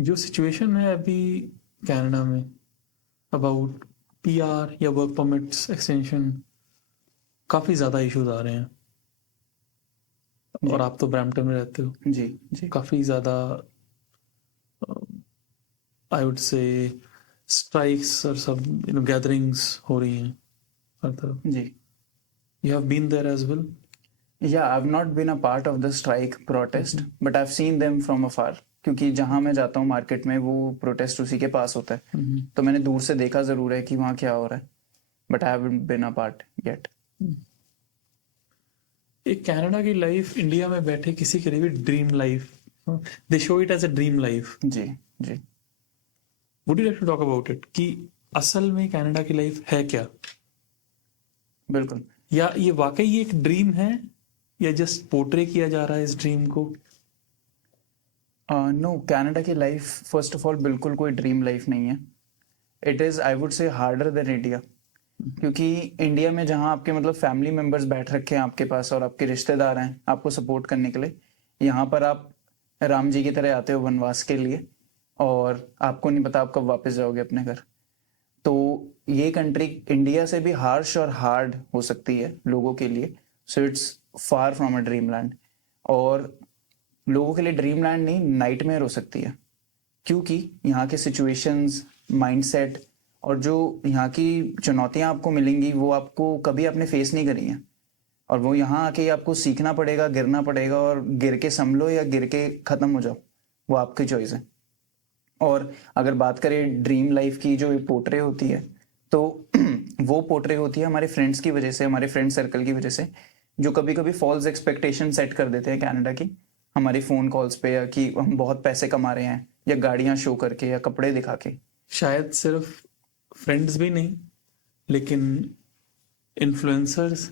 जो सिचुएशन है अभी कनाडा में अबाउट पीआर या वर्क परमिट्स एक्सटेंशन, काफ़ी ज़्यादा इश्यूज आ रहे हैं। जी और आप तो ब्रैम्पटन में रहते हो, जी जी काफ़ी ज़्यादा आई वुड से स्ट्राइक्स और सब गैदरिंग्स हो रही हैं हर तरफ। जी you have been there as well? Yeah, I've not been a part of the strike protest, but I've seen them from afar. क्योंकि जहाँ मैं जाता हूँ मार्केट में, वो प्रोटेस्ट उसी के पास होता है, तो मैंने दूर से देखा जरूर है कि वहाँ क्या हो रहा है, but I haven't been a part yet. एक कनाडा की लाइफ इंडिया में बैठे किसी के लिए भी dream life, they show it as a dream life. जी जी would you like to talk about it कि असल में कनाडा की लाइफ है क्या, बिल्कुल। या ये वाकई एक ड्रीम है या जस्ट पोर्ट्रे किया जा रहा है इस ड्रीम को? नो, कनाडा की लाइफ फर्स्ट ऑफ ऑल बिल्कुल कोई ड्रीम लाइफ नहीं है। It is, I would say, harder than India. क्योंकि इंडिया में जहाँ आपके मतलब फैमिली मेंबर्स बैठ रखे हैं आपके पास और आपके रिश्तेदार हैं आपको सपोर्ट करने के लिए, यहाँ पर आप राम जी की तरह आते हो वनवास के लिए और आपको नहीं पता आप कब वापस जाओगे अपने घर। तो ये कंट्री इंडिया से भी हार्श और हार्ड हो सकती है लोगों के लिए। So it's far from a dream land, और लोगों के लिए ड्रीम लैंड नहीं, नाइटमेयर हो सकती है। क्योंकि यहाँ के सिचुएशंस, माइंडसेट और जो यहाँ की चुनौतियाँ आपको मिलेंगी वो आपको कभी आपने फेस नहीं करी हैं, और वो यहाँ आके आपको सीखना पड़ेगा, गिरना पड़ेगा, और गिर के संभलो या गिर के ख़त्म हो जाओ, वो आपकी चॉइस है। और अगर बात करें ड्रीम लाइफ की जो पोर्ट्रे होती है, तो वो पोर्ट्रे होती है हमारे फ्रेंड्स की वजह से, हमारे फ्रेंड सर्कल की वजह से, जो कभी कभी फॉल्स एक्सपेक्टेशन सेट कर देते हैं कनाडा की हमारी फ़ोन कॉल्स पे, या कि हम बहुत पैसे कमा रहे हैं, या गाड़ियाँ शो करके, या कपड़े दिखा के। शायद सिर्फ फ्रेंड्स भी नहीं, लेकिन इन्फ्लुएंसर्स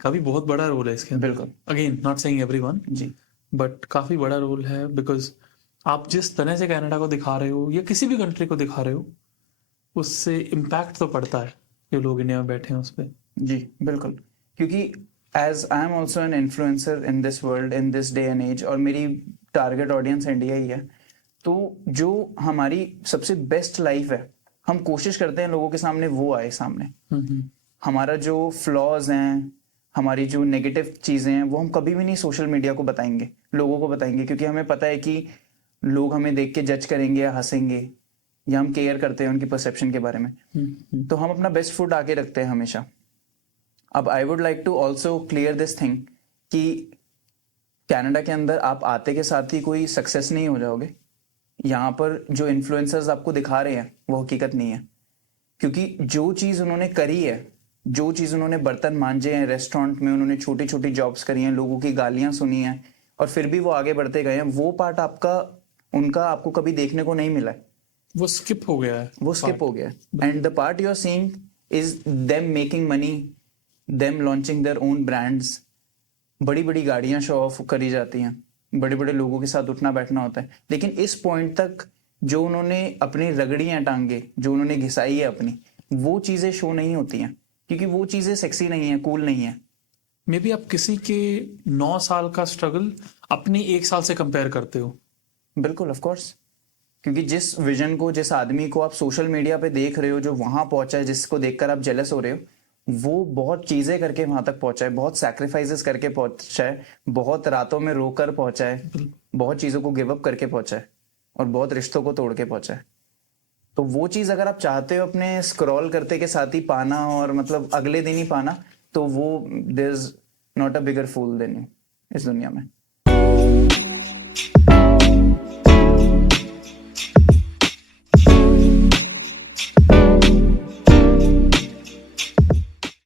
का भी बहुत बड़ा रोल है इसके अंदर। बिल्कुल। अगेन नॉट सेइंग एवरीवन, जी बट काफ़ी बड़ा रोल है। बिकॉज आप जिस तरह से कनाडा को दिखा रहे हो या किसी भी कंट्री को दिखा रहे हो, उससे इम्पैक्ट तो पड़ता है जो लोग इंडिया में बैठे हैं उस पर। जी बिल्कुल। क्योंकि as I am also an influencer in this world, in this day and age, और मेरी टारगेट ऑडियंस इंडिया ही है, तो जो हमारी सबसे बेस्ट लाइफ है हम कोशिश करते हैं लोगों के सामने वो आए सामने। हमारा जो फ्लॉज हैं, हमारी जो नेगेटिव चीज़ें हैं, वो हम कभी भी नहीं सोशल मीडिया को बताएंगे, लोगों को बताएंगे, क्योंकि हमें पता है कि लोग हमें देख के जज करेंगे या हंसेंगे, या हम केयर करते हैं उनकी परसेप्शन के बारे में। तो हम अपना बेस्ट फुट आके रखते हैं हमेशा। अब I would like to also clear this thing कि कनाडा के अंदर आप आते के साथ ही कोई सक्सेस नहीं हो जाओगे। यहाँ पर जो इन्फ्लुएंसर्स आपको दिखा रहे हैं वो हकीकत नहीं है, क्योंकि जो चीज़ उन्होंने करी है, जो चीज़ उन्होंने बर्तन मांजे हैं रेस्टोरेंट में, उन्होंने छोटी छोटी जॉब्स करी हैं, लोगों की गालियाँ सुनी हैं, और फिर भी वो आगे बढ़ते गए हैं, वो पार्ट आपका, उनका आपको कभी देखने को नहीं मिला है। वो स्किप हो गया है, वो स्किप हो गया है। And the part you are seeing is them making money, them launching their own brands. बड़ी बड़ी गाड़ियां शो ऑफ करी जाती हैं, बड़े बड़े लोगों के साथ उठना बैठना होता है, लेकिन इस पॉइंट तक जो उन्होंने अपनी रगड़ी हैं टांगे, जो उन्होंने घिसाई है अपनी, वो चीज़ें शो नहीं होती हैं, क्योंकि वो चीज़ें सेक्सी नहीं है, कूल नहीं है। मे बी आप किसी के 9 साल का स्ट्रगल अपने 1 साल से कंपेयर करते हो। बिल्कुल, ऑफ कोर्स। क्योंकि जिस विजन को, जिस आदमी को आप सोशल मीडिया पे देख रहे हो, जो वहां पहुंचा है, जिसको देखकर आप जेलस हो रहे हो, वो बहुत चीजें करके वहां तक पहुंचा है, बहुत सैक्रिफाइसेस करके पहुंचा है, बहुत रातों में रोकर पहुंचा है, बहुत चीजों को गिव अप करके पहुंचा है, और बहुत रिश्तों को तोड़ के पहुंचा है। तो वो चीज अगर आप चाहते हो अपने स्क्रॉल करते के साथ ही पाना, और मतलब अगले दिन ही पाना, तो वो there is not a bigger fool than you इस दुनिया में।